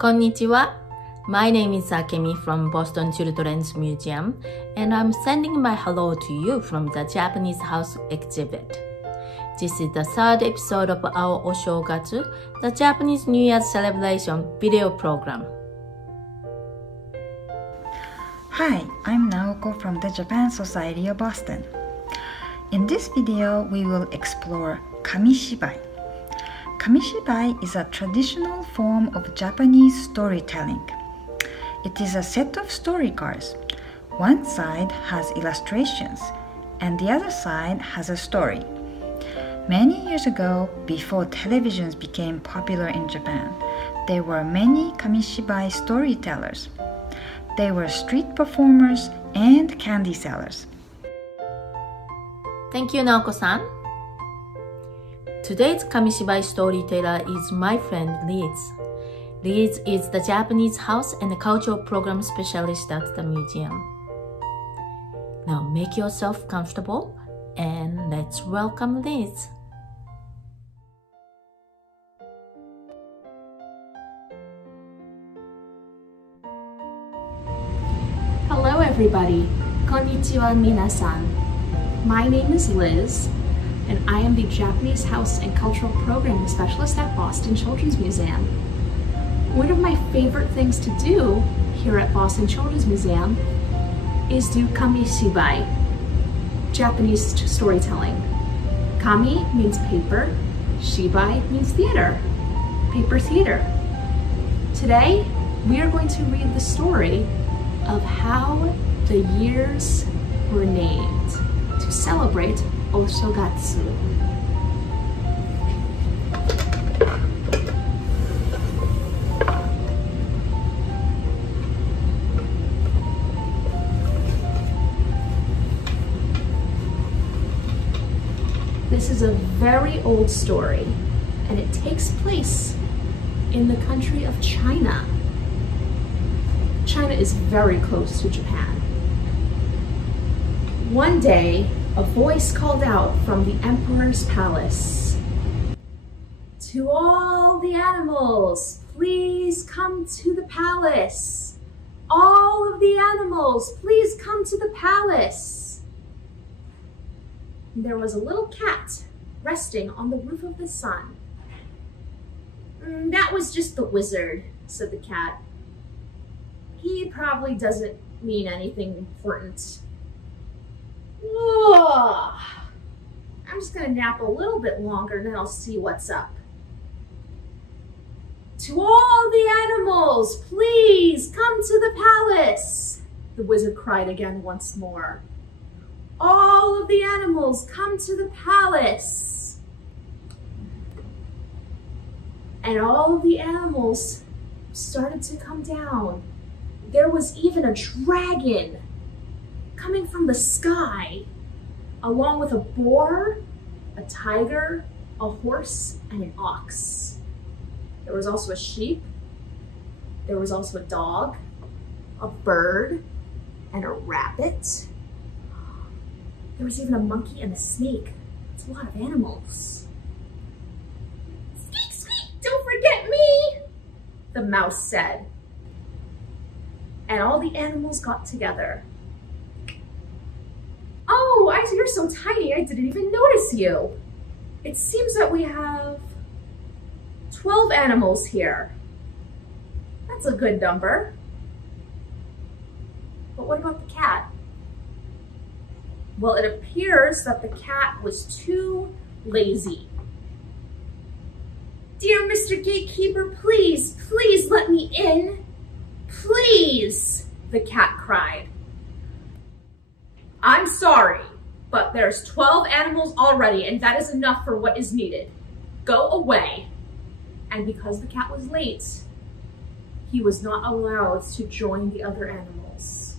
Konnichiwa. My name is Akemi from Boston Children's Museum, and I'm sending my hello to you from the Japanese House exhibit. This is the third episode of our Oshogatsu, the Japanese New Year's celebration video program. Hi, I'm Naoko from the Japan Society of Boston. In this video, we will explore Kamishibai. Kamishibai is a traditional form of Japanese storytelling. It is a set of story cards. One side has illustrations, and the other side has a story. Many years ago, before televisions became popular in Japan, there were many Kamishibai storytellers. They were street performers and candy sellers. Thank you, Naoko-san. Today's Kamishibai storyteller is my friend Liz. Liz is the Japanese House and Cultural Program Specialist at the museum. Now make yourself comfortable and let's welcome Liz. Hello everybody, konnichiwa minasan. My name is Liz, and I am the Japanese House and Cultural Program Specialist at Boston Children's Museum. One of my favorite things to do here at Boston Children's Museum is do Kamishibai, Japanese storytelling. Kami means paper, shibai means theater, paper theater. Today, we are going to read the story of how the years were named to celebrate Oshogatsu. This is a very old story, and it takes place in the country of China. China is very close to Japan. One day, a voice called out from the emperor's palace, "To all the animals, please come to the palace. All of the animals, please come to the palace." There was a little cat resting on the roof of the sun. "That was just the wizard," said the cat. "He probably doesn't mean anything important. Whoa. I'm just gonna nap a little bit longer and then I'll see what's up. To all the animals, please come to the palace," the wizard cried again once more. "All of the animals, come to the palace." And all of the animals started to come down. There was even a dragon coming from the sky, along with a boar, a tiger, a horse, and an ox. There was also a sheep. There was also a dog, a bird, and a rabbit. There was even a monkey and a snake. It's a lot of animals. "Squeak, squeak, don't forget me," the mouse said. And all the animals got together. "Oh, you're so tiny, I didn't even notice you. It seems that we have 12 animals here. That's a good number. But what about the cat?" Well, it appears that the cat was too lazy. "Dear Mr. Gatekeeper, please, please let me in. Please," the cat cried. "I'm sorry, but there's 12 animals already, and that is enough for what is needed. Go away." And because the cat was late, he was not allowed to join the other animals.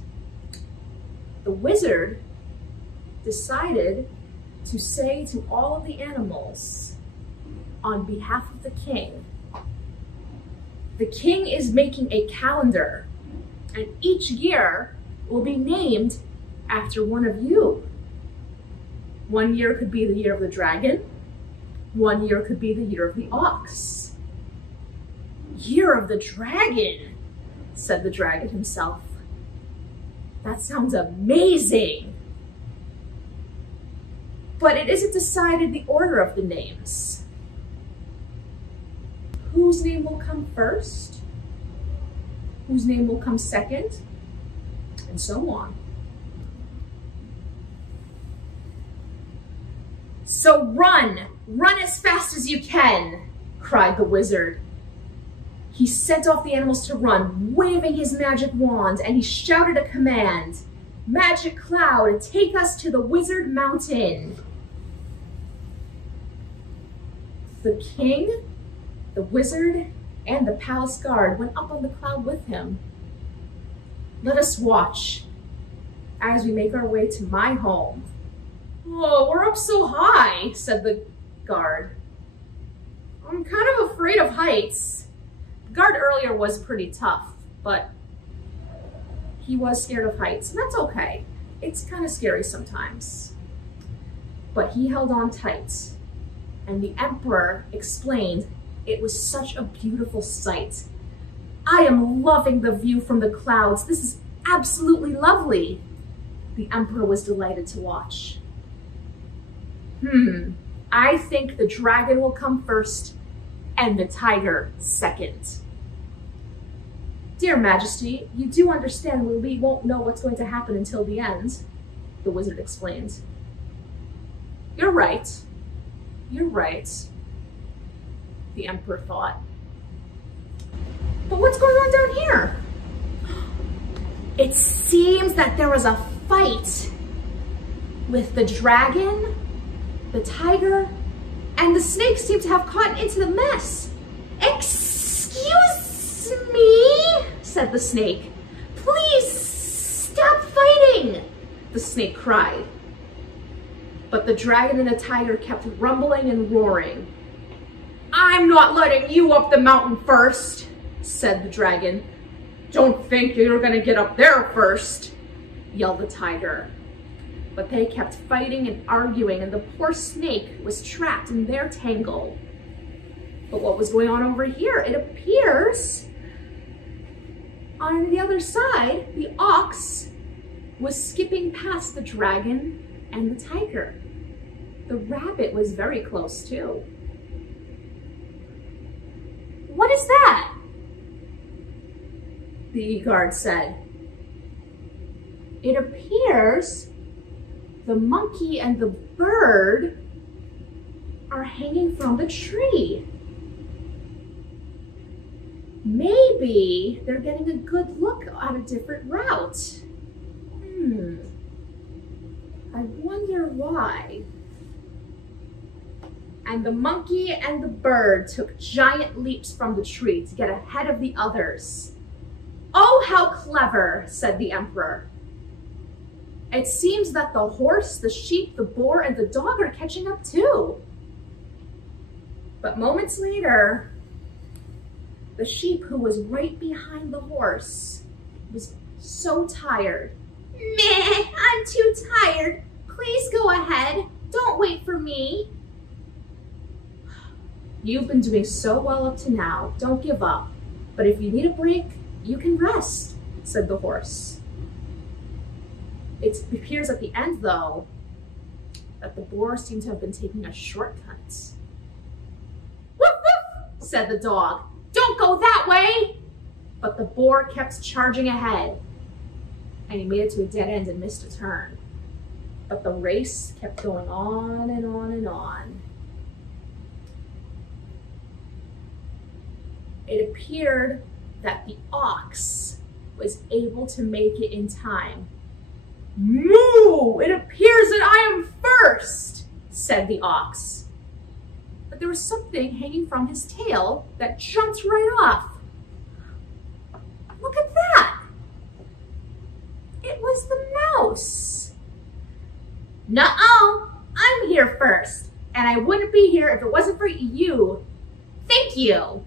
The wizard decided to say to all of the animals, on behalf of the king, "The king is making a calendar, and each year will be named after one of you. One year could be the year of the dragon. One year could be the year of the ox. Year of the Dragon, said the dragon himself. That sounds amazing. But it isn't decided the order of the names. Whose name will come first? Whose name will come second? And so on. So run as fast as you can, cried the wizard. He sent off the animals to run, waving his magic wand, and he shouted a command. Magic cloud, take us to the wizard mountain. The king, the wizard, and the palace guard went up on the cloud with him. Let us watch as we make our way to my home. Oh, we're up so high, said the guard. I'm kind of afraid of heights. The guard earlier was pretty tough, but he was scared of heights, and that's okay. It's kind of scary sometimes. But he held on tight, and the emperor explained it was such a beautiful sight. I am loving the view from the clouds. This is absolutely lovely. The emperor was delighted to watch. I think the dragon will come first and the tiger second. Dear Majesty, you do understand we won't know what's going to happen until the end, the wizard explained. You're right. You're right, the emperor thought. But what's going on down here? It seems that there was a fight with the dragon, the tiger, and the snake seem to have gotten into the mess. Excuse me, said the snake. Please stop fighting, the snake cried. But the dragon and the tiger kept rumbling and roaring. I'm not letting you up the mountain first, said the dragon. Don't think you're gonna get up there first, yelled the tiger. But they kept fighting and arguing, and the poor snake was trapped in their tangle. But what was going on over here? It appears on the other side, the ox was skipping past the dragon and the tiger. The rabbit was very close too. What is that? The guard said. It appears the monkey and the bird are hanging from the tree. Maybe they're getting a good look at a different route. I wonder why. And the monkey and the bird took giant leaps from the tree to get ahead of the others. Oh, how clever, said the emperor. It seems that the horse, the sheep, the boar, and the dog are catching up too. But moments later, the sheep, who was right behind the horse, was so tired. Meh, I'm too tired. Please go ahead. Don't wait for me. You've been doing so well up to now. Don't give up. But if you need a break, you can rest, said the horse. It appears at the end, though, that the boar seemed to have been taking a shortcut. Woof, woof, said the dog. Don't go that way! But the boar kept charging ahead, and he made it to a dead end and missed a turn. But the race kept going on and on and on. It appeared that the ox was able to make it in time. Moo! It appears that I am first, said the ox. But there was something hanging from his tail that jumped right off. Look at that! It was the mouse. Nuh-uh, I'm here first, and I wouldn't be here if it wasn't for you. Thank you,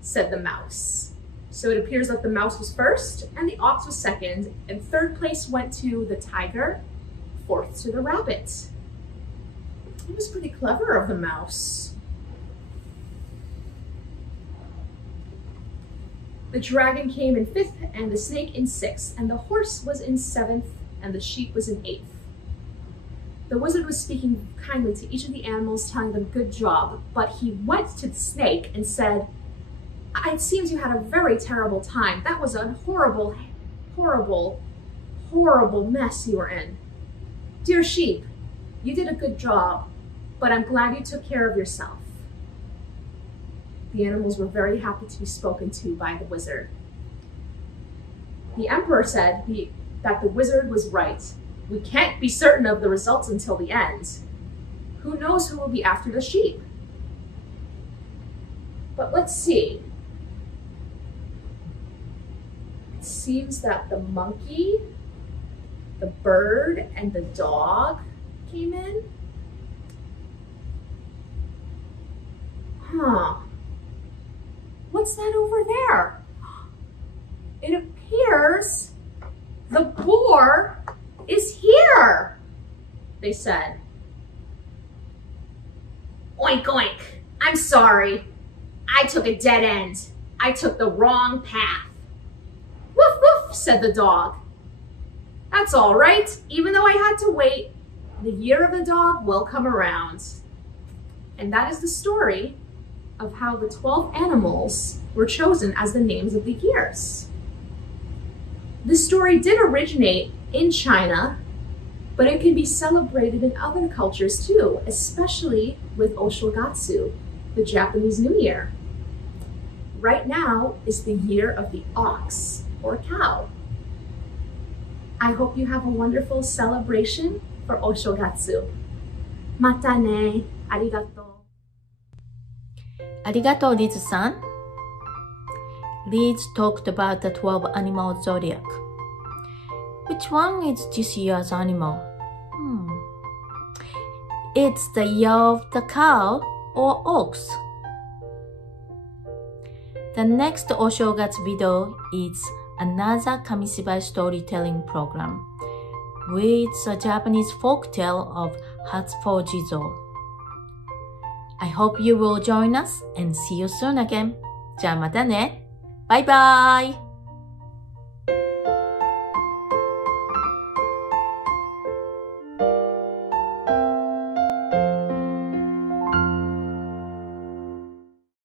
said the mouse. So it appears that the mouse was first, and the ox was second, and third place went to the tiger, fourth to the rabbit. It was pretty clever of the mouse. The dragon came in 5th, and the snake in 6th, and the horse was in 7th, and the sheep was in 8th. The wizard was speaking kindly to each of the animals, telling them good job, but he went to the snake and said, "It seems you had a very terrible time. That was a horrible, horrible, horrible mess you were in. Dear sheep, you did a good job, but I'm glad you took care of yourself." The animals were very happy to be spoken to by the wizard. The emperor said that the wizard was right. We can't be certain of the results until the end. Who knows who will be after the sheep? But let's see. It seems that the monkey, the bird, and the dog came in. What's that over there? It appears the boar is here, they said. Oink, oink. I'm sorry. I took a dead end. I took the wrong path. Woof, woof, said the dog. That's all right. Even though I had to wait, the year of the dog will come around. And that is the story of how the 12 animals were chosen as the names of the years. This story did originate in China, but it can be celebrated in other cultures too, especially with Oshogatsu, the Japanese New Year. Right now is the year of the ox, or cow. I hope you have a wonderful celebration for Oshogatsu. Mata ne. Arigato. Arigato, Liz-san. Liz talked about the 12 animal zodiac. Which one is this year's animal? It's the year of the cow or ox. The next Oshogatsu video is another Kamishibai storytelling program with a Japanese folktale of Hatsupo Jizo. I hope you will join us and see you soon again. じゃあまたね。バイバイ。